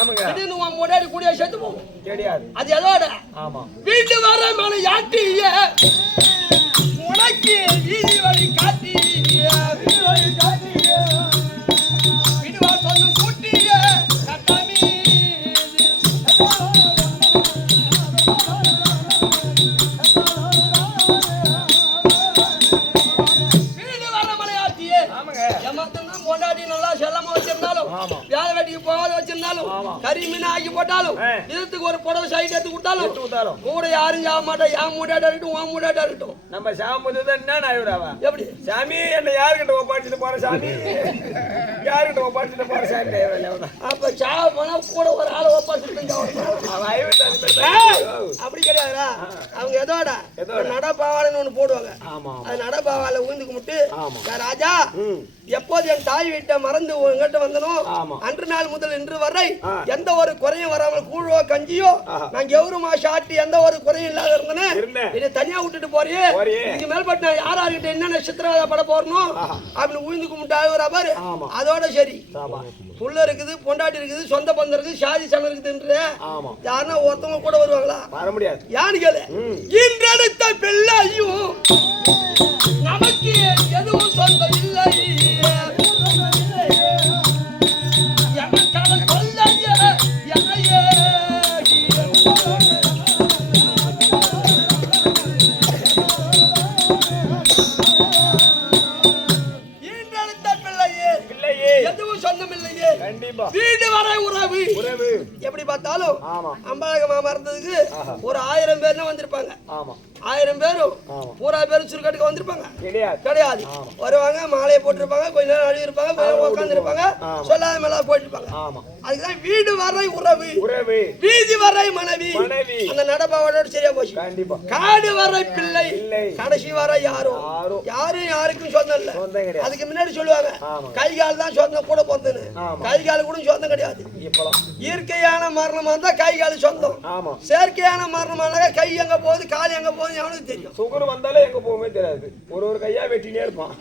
ஆமாங்க. இது உன் முன்னாடி கூடிய செத்து போகும். தெரியாது. அது எதோட? ஆமா. வீட்டு வர மேல யாட்டிய உனக்கு வீதி வழி காட்டிய வீதி வழி காட்டிய வீடு வாசல் கூட்டிய கட்டமீ பொண்டாட்டி நல்லா செல்லமா வச்சிருந்தாலும் வேலை வெட்டிக்கு போகாத வச்சிருந்தாலும் கறி மீன் ஆக்கி போட்டாலும் இதுக்கு ஒரு புடவை சைடு எடுத்து கொடுத்தாலும் கூட யாரும் சாக மாட்டா என் மூட்டாட்டா இருக்கட்டும் உன் மூட்டாட்டா இருக்கட்டும் நம்ம சாமது என்ன ஆயிடுறாவா எப்படி சாமி என்ன யாருக்கிட்ட ஒப்பாடிச்சுட்டு போற சாமி யாருக்கிட்ட ஒப்பாடிச்சுட்டு போற சாமி அப்ப சாவ போனா கூட ஒரு ஆளை ஒப்பாடிச்சுட்டு அப்படி கிடையாதுடா அவங்க எதோட நடப்பாவாளைன்னு ஒண்ணு போடுவாங்க அது நடப்பாவால ஊந்து கும்பிட்டு ராஜா எப்போது என் தாய் வீட்டை மறந்து உங்ககிட்ட வந்தனும் அன்று நாள் முதல் இன்று வரை எந்த ஒரு குறையும் வராமல் கூழோ கஞ்சியோ நான் கௌரவமா சாட்டி எந்த ஒரு குறையும் இல்லாத இருந்தேன் இதை தனியா விட்டுட்டு போறியே இதுக்கு மேல்பட்டு நான் யாராருக்கிட்ட என்ன சித்திரவதை பட போறணும் அப்படின்னு உயிர்ந்து கும்பிட்டு பாரு அதோட சரி புள்ள இருக்குது பொண்டாட்டி இருக்குது சொந்த பந்தம் இருக்குது சாதி சனம் இருக்குதுன்ற யாருன்னா ஒருத்தவங்க கூட வருவாங்களா வர முடியாது யான்னு கேளு இன்றெடுத்த பிள்ளையும் நமக்கு எதுவும் சொந்தம் இல்லை வீடு வரை உறவு எப்படி பார்த்தாலும் அம்பாக மாமா இருந்ததுக்கு ஒரு 1000 பேர் வந்திருப்பாங்க 1000 பேரும் பூரா பேரும் சுருக்கட்டுக்கு வந்திருப்பாங்க கிடையாது வருவாங்க மாலையை போட்டிருப்பாங்க கொஞ்ச நேரம் அழுவி இருப்பாங்க உட்கார்ந்து இருப்பாங்க சொல்லாத மேல போயிட்டு இருப்பாங்க அதுக்குதான் வீடு வரை உறவு வீதி வரை மனைவி அந்த நடப்பாவோட சரியா போச்சு காடு வரை பிள்ளை கடைசி வரை யாரும் யாருக்கும் சொந்தம் இல்ல அதுக்கு முன்னாடி சொல்லுவாங்க கை கால் தான் சொந்தம் கூட பொந்தது கை கால் கூட சொந்தம் கிடையாது இயற்கையான மரணமா இருந்தா கை கால் சொந்தம் செயற்கையான மரணமானாக்க கை எங்க போகுது கால் எங்க போகுது அவனுக்கு தெரியும் சுகர் வந்தாலே எங்க போகுமே தெரியாது ஒரு கையா வெட்டினே இருப்பான்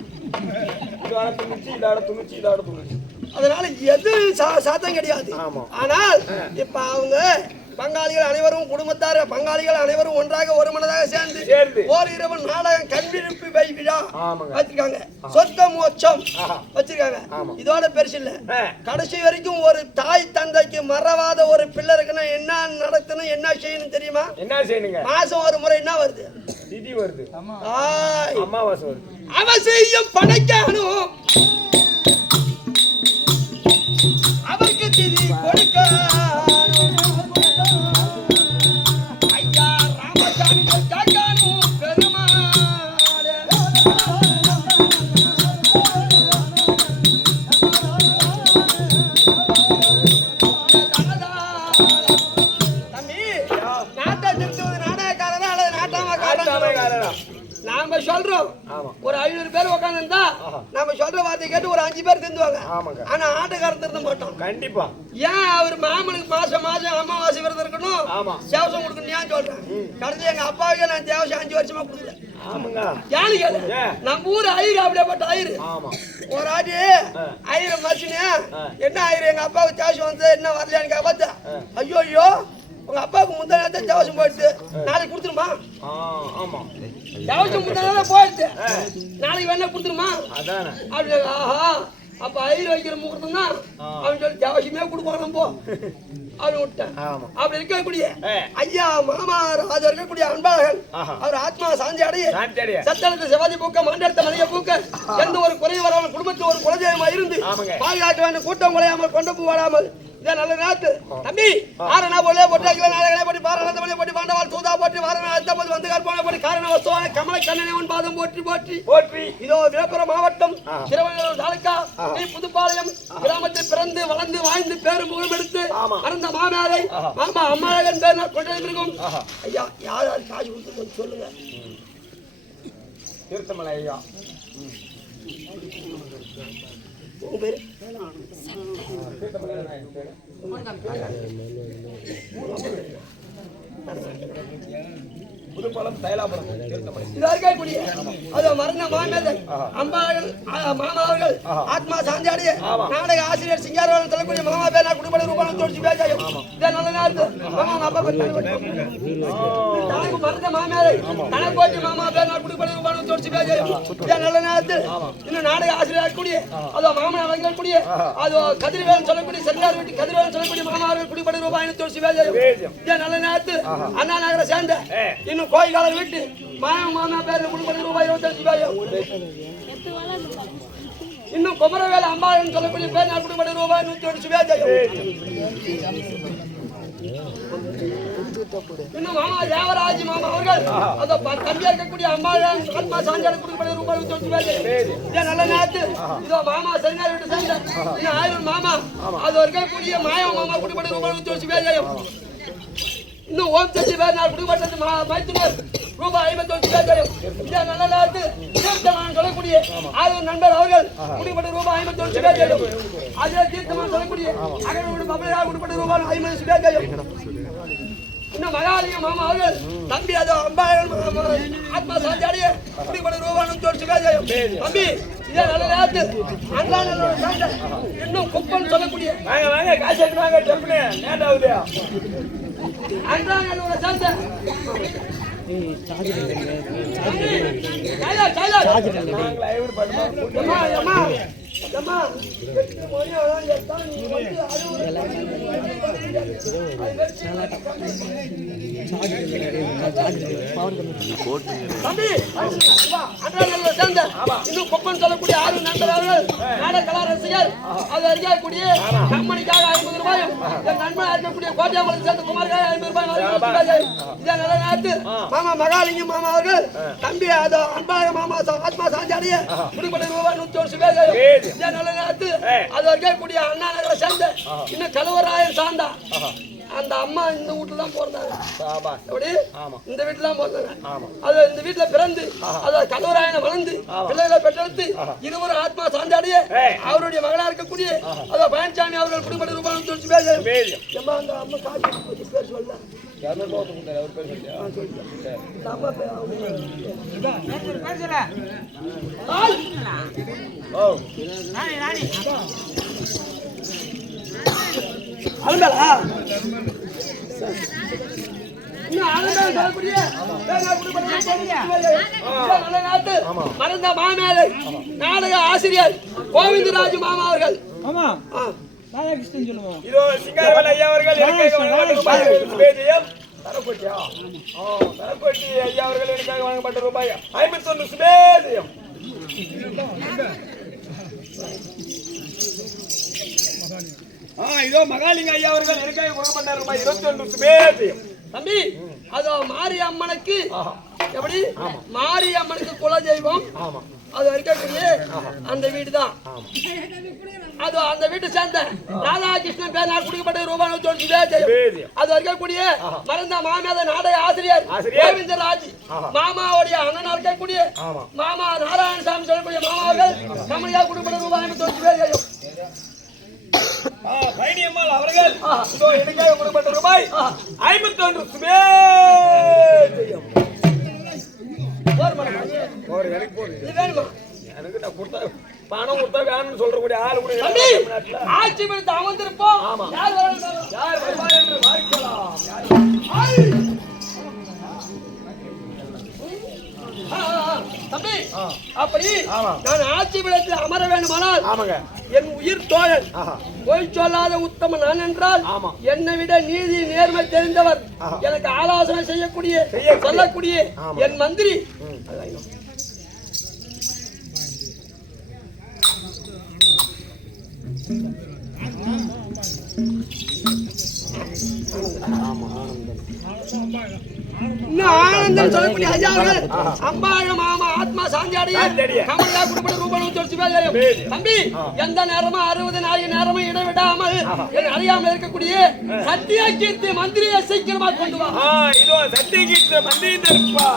இதாட துணிச்சு இதாட துணிச்சு இதாட துணிச்சு அதனால எது சாத்தம் கிடையாது ஆனால் இப்ப அவங்க பங்காளிகள் அனைவரும் குடும்பத்தார் பங்காளிகள் அனைவரும் ஒன்றாக ஒரு மனதாக சேர்ந்து ஓரிரவு நாடகம் கண்விழிப்பு விழா வச்சிருக்காங்க சொத்த மோட்சம் வச்சிருக்காங்க இதோட பெருசு இல்ல கடைசி வரைக்கும் ஒரு தாய் தந்தைக்கு மறவாத ஒரு பிள்ளை இருக்குன்னா என்ன நடத்தணும் என்ன செய்யணும் தெரியுமா என்ன செய்யணுங்க மாசம் ஒரு முறை என்ன வருது திதி வருது அமாவாசை வருது அவசியம் படைக்கணும் அவருக்கு திதி கொடுக்க நாம சொல்றோம் ஒரு 500 பேர் உட்கார்ந்து நாம சொல்ற வார்த்தை கேட்டு ஒரு 5 பேர் திந்துவாங்க ஆனா ஆட்டுக்காரன் திருந்த மாட்டோம் கண்டிப்பா ஏன் அவர் மாமனுக்கு மாசம் அமாவாசை விரதம் இருக்கணும் சேவசம் கொடுக்கணும் ஏன் சொல்றேன் கடைசி எங்க அப்பாவுக்கு நான் தேவசம் 5 வருஷமா கொடுக்கல நம்ம ஊர் ஐயர் அப்படியேப்பட்ட ஐயர் ஒரு ஆட்டி ஐயர் மச்சினே என்ன ஐயர் எங்க அப்பாவுக்கு தேவசம் வந்து என்ன வரலையான்னு கேட்பா ஐயோ ஐயோ உங்க அப்பாவுக்கு முந்தா நேரத்தை தேவசம் போயிடுச்சு நாளைக்கு கொடுத்துருமா தேவசம் முந்தா நேரம் போயிடுச்சு நாளைக்கு வேணா கொடுத்துருமா அப்படி ஆஹா அப்ப ஐயர் வைக்கிற முகூர்த்தம் தான் அவன் சொல்லி தேவசமே கொடுப்பான் போ அவன் விட்டேன் அப்படி இருக்கக்கூடிய ஐயா மாமா ராஜா இருக்கக்கூடிய அன்பாளர்கள் அவர் ஆத்மா சாந்தி அடைய சத்தனத்தை செவாதி பூக்க மாண்டெடுத்த மனித பூக்க எந்த ஒரு குறையும் வராமல் குடும்பத்தில் ஒரு குலதெய்வமா இருந்து பாதுகாக்க வேண்டும் கூட்டம் குறையாமல் கொண்டு போடாமல் நல்ல நாட்டு தம்பி ஆரணா போல போட்டு நாளை போட்டு பாரணத்தை போட்டு பாண்டவாள் தூதா போட்டு வாரணா போது வந்து கற்பனை போட்டு காரண வஸ்துவான கமல கண்ணனவன் பாதம் போற்றி போற்றி போற்றி இதோ விழுப்புரம் மாவட்டம் திருவள்ளூர் தாலுகா புதுப்பாளையம் கிராமத்தில் பிறந்து வளர்ந்து வாழ்ந்து பேரும் புகழ் எடுத்து அறந்த மாமனாரை மாமா அம்மாழகன் பேர் கொண்டிருக்கும் ஐயா யார் யார் காசு கொடுத்து சொல்லுங்க தீர்த்தமலை ஐயா உங்க பேரு புதுப்பழம் தைலாபுரம் இது இருக்கக்கூடிய அது மறந்த மாமேதை அம்பாள் மாமா அவர்கள் ஆத்மா சாந்தியாடிய நாடக ஆசிரியர் சிங்காரவன் சொல்லக்கூடிய மாமா பேர் நான் குடும்ப ரூபாய் தோடிச்சு பேசாயும் இதை நல்ல நேரத்து மாமா அப்பா தனக்கு மறந்த மாமேதை தனக்கு போட்டி மாமா பேர் நான் குடும்ப ரூபாய் தோடிச்சு பேசாயும் இதை நல்ல நேரத்து இன்னும் நாடக ஆசிரியர் கூடிய அதோ மாமன் வழங்கல் கூடிய அதோ கதிர்வேல் சொல்லக்கூடிய செல்லார் வீட்டு கதிர்வேல் சொல்லக்கூடிய மாமா அவர்கள் குடும்ப ரூபாய் தோடிச்சு பேசாயும் இதை நல்ல நேரத்து அண்ணா நகரை சேர்ந்த இன்னும் கோயில்காலர் வீட்டு மாமா பேர் குடும்ப ரூபாய் 25 பேசாயும் இன்னும் குமரவேல அம்பாள் சொல்லக்கூடிய பேர் நான் குடும்ப ரூபாய் 108 பேசாயும் இன்னும் மாமா தேவராஜ் மாமா அவர்கள் அந்த தம்பியா இருக்கக்கூடிய அம்பாள் ஆத்மா சாஞ்சாடு குடும்ப ரூபாய் 108 பேசாயும் இதை நல்ல நேரத்து இதோ மாமா சரிநாள் விட்டு சேர்ந்த இன்னும் ஆயிரம் மாமா அது இருக்கக்கூடிய மாயா மாமா குடும்ப ரூபாய் 108 பேசாயும் இன்னும் ஓம் சச்சி பேர் நான் குடும்பத்தை மைத்துனர் ரூபாய் 51 பேசாயும் இதை நல்ல நேரத்து தீர்த்தமான சொல்லக்கூடிய ஆயிரம் நண்பர் அவர்கள் குடும்பத்தை ரூபாய் 51 பேசாயும் அதே தீர்த்தமான சொல்லக்கூடிய அகரோடு பபலையா குடும்பத்தை ரூபாய் 50 பேசாயும் இன்னும் மகாலிங்க மாமா அவர்கள் தம்பி அதோ அம்பாள் ஆத்மா சாஞ்சாடிய குடும்பத்தை ரூபாய் 108 பேசாயும் தம்பி இதை நல்ல நேரத்து அண்ணானோட சாந்த இன்னும் குப்பன் சொல்லக்கூடிய வாங்க வாங்க காசு எடுத்து வாங்க டப்புனே நேடாவுது அண்ணானோட சாந்த இன்னும் கொப்பன் சொல்லக்கூடிய 6 நண்பர்கள் நாடக கலா ரசிகர் அது அறியக்கூடிய கம்பெனிக்காக 50 ரூபாயும் என் நண்பன் இருக்கக்கூடிய கோட்டையாமலை சேர்ந்த குமாருக்காக 50 ரூபாய் இதை நல்ல நேரத்து மாமா மகாலிங்கம் மாமா அவர்கள் தம்பி அதோ அன்பாக மாமா ஆத்மா சாஞ்சாடிய குடும்பத்தை ரூபாய் 108 பேசாயும் இதை நல்ல நேரத்து அது இருக்கக்கூடிய அண்ணா நகரை சேர்ந்த இன்னும் கலவராயன் சாந்தா அந்த அம்மா இந்த வீட்டுல தான் பிறந்தாங்க எப்படி இந்த வீட்டுல தான் பிறந்தாங்க அது இந்த வீட்டுல பிறந்து அது கலவராயனை வளர்ந்து பிள்ளைகளை பெற்றெடுத்து இருவரும் ஆத்மா சாந்தாடிய அவருடைய மகளா இருக்கக்கூடிய அதோ பழனிசாமி அவர்கள் குடும்பத்தை ரூபாய் 108 பேசாயும் அந்த அம்மா காட்சி பேர் சொல்ல மறந்த மாமேதை நாடக ஆசிரியர் கோவிந்தராஜ் மாமா அவர்கள் இதோ சிங்காரவேல் ஐயா அவர்கள் தரக்கோட்டி ஐயா அவர்கள் எனக்காக வழங்கப்பட்ட ரூபாய் 51 சுபேதயம் இதோ மகாலிங்க ஐயா அவர்கள் எனக்காக வழங்கப்பட்ட ரூபாய் 21 சுபேதயம் தம்பி அதோ மாரியம்மனுக்கு எப்படி மாரியம்மனுக்கு குலதெய்வம் அது இருக்கக்கூடிய அந்த வீடு தான் அது அந்த வீட்டு சேர்ந்த ராதாகிருஷ்ணன் பேர் நான் கொடுக்கப்பட்ட ரூபாய் 108 அது இருக்கக்கூடிய மறந்த மாமேத நாடக ஆசிரியர் கோவிந்தராஜ் மாமாவுடைய அண்ணன் இருக்கக்கூடிய மாமா நாராயணசாமி சொல்லக்கூடிய மாமாவர்கள் கமலியா கொடுக்கப்பட்ட ரூபாய் 108 பழனியம்மாள் அவர்கள் எனக்காக கொடுக்கப்பட்ட ரூபாய் 51 சுபேதயம் எனக்கு நான் கொடுத்தா பணம் கொடுத்தா வேணும்னு சொல்றக்கூடிய ஆளு கூட ஆட்சி படுத்த அமர்ந்திருப்போம் யார் வருவார் என்று பார்க்கலாம் தம்பி அப்படி நான் ஆட்சி பீடத்தில் அமர வேண்டுமானால் என் உயிர் தோழன் பொய் சொல்லாத உத்தமன் நான் என்றால் என்னை விட நீதி நேர்மை தெரிந்தவர் எனக்கு ஆலோசனை செய்யக்கூடிய சொல்லக்கூடிய என் மந்திரி ஆனந்தம் சொல்லக்கூடிய ஐயாவர்கள் அம்பாழ மாமா ஆத்மா சாந்தியாடிய கமலியா குடும்ப ரூபாய் 108 தம்பி எந்த நேரமும் 60 நாள் நேரமும் இடைவிடாமல் அறியாமல் இருக்கக்கூடிய சத்திய கீர்த்தி மந்திரியை சீக்கிரமா கொண்டு வா இதோ சத்திய கீர்த்தி மந்திரி இருப்பா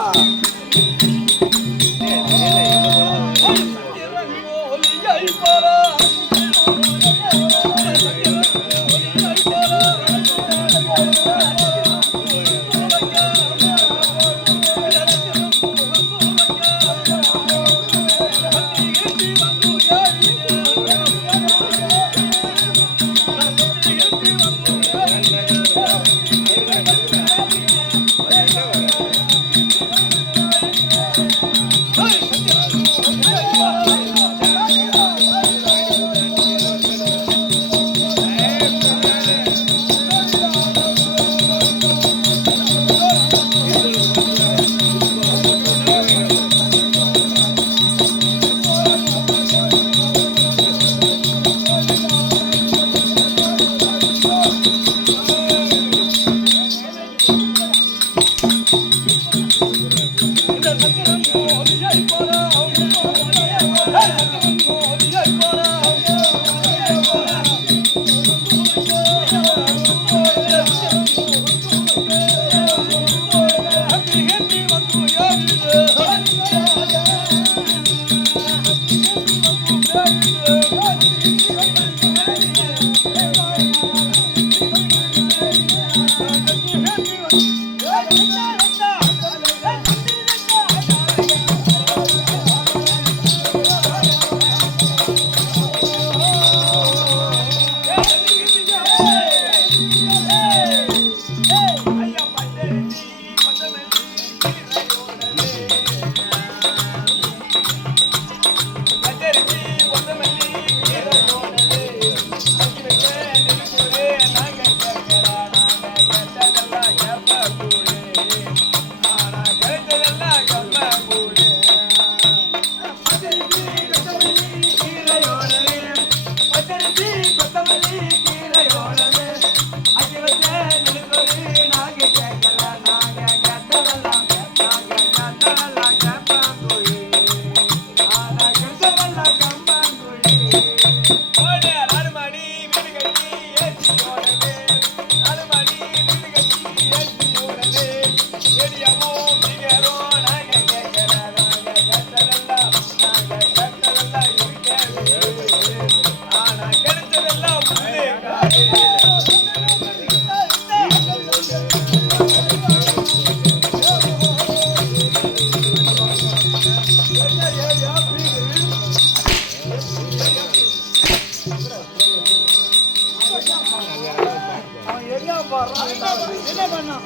என்ன பண்ணா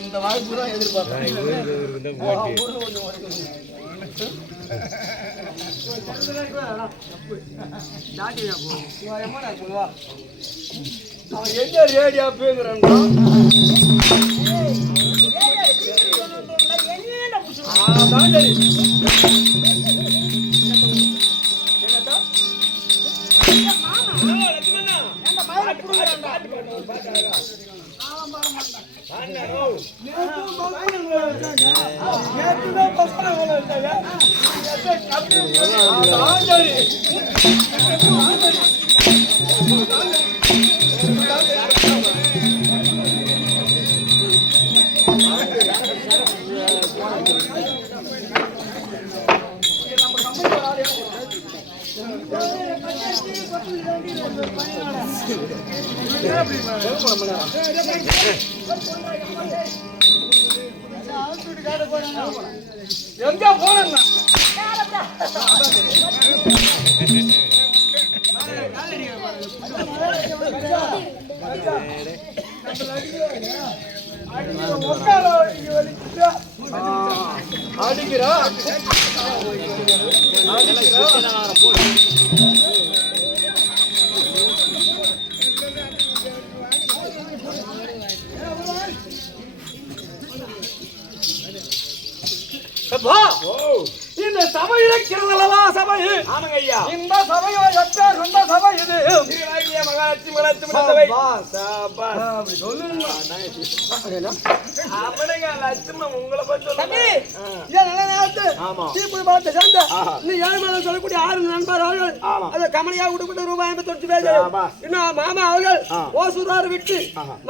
இந்த வாய்ப்பு தான் எதிர்பார்த்தேன். அவன் எங்க ரேடியா பேசுறான்? எங்க போன அடிக்கிறா இந்த சபை இருக்கிறதல்லவா சபை? ஆமாங்க ஐயா. இந்த சபையோ எப்பேர் கொண்ட சபை இது? மகாலட்சுமி மகாலட்சுமி சபை. அப்படி சொல்லுங்க. அப்படிங்க லட்சுமணன் உங்களை பத்தி சொல்லுங்க. ஏன் நல்ல நேரத்து தீப்புடி பார்த்து சேர்ந்த நீ ஏழ்மலை சொல்லக்கூடிய ஆறு நண்பர் அவர்கள் அதை கமலையா கொடுக்கிட்டு ரூபாய் 59 பேர். இன்னும் மாமா அவர்கள் ஓசூரார் விட்டு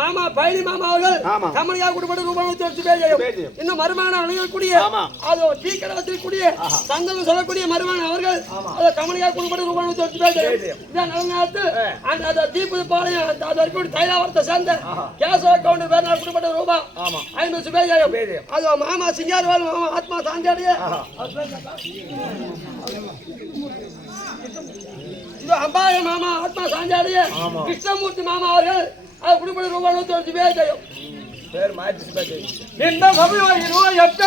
மாமா பழனி மாமா அவர்கள் கமலையா கொடுக்கிட்டு ரூபாய் 59 பேர். இன்னும் மருமான விளையக்கூடிய அது டீ கடை வச்சிருக்கக்கூடிய சங்கம் சொல்லக்கூடிய மருமான அவர்கள் அதை கமலையா கொடுக்கிட்டு ரூபாய் 59 பேர். இதான் நல்ல நேரத்து அந்த தீப்புடி பாளையம் அது வரைக்கும் தைலாவரத்தை சேர்ந்த கேசவ கவுண்டர் பேர் கொடுக்கிட்டு ரூபாய் 50 பேர். அது மாமா சிங்காரவால் மாமா ஆத்மா சாந்தியாடிய இது அம்பாய மாமா ஆத்மா சாந்தியாடிய கிருஷ்ணமூர்த்தி மாமா அவர்கள் அது குடும்பம் ரூபாய் 150 பேர். இந்த சபை எப்ப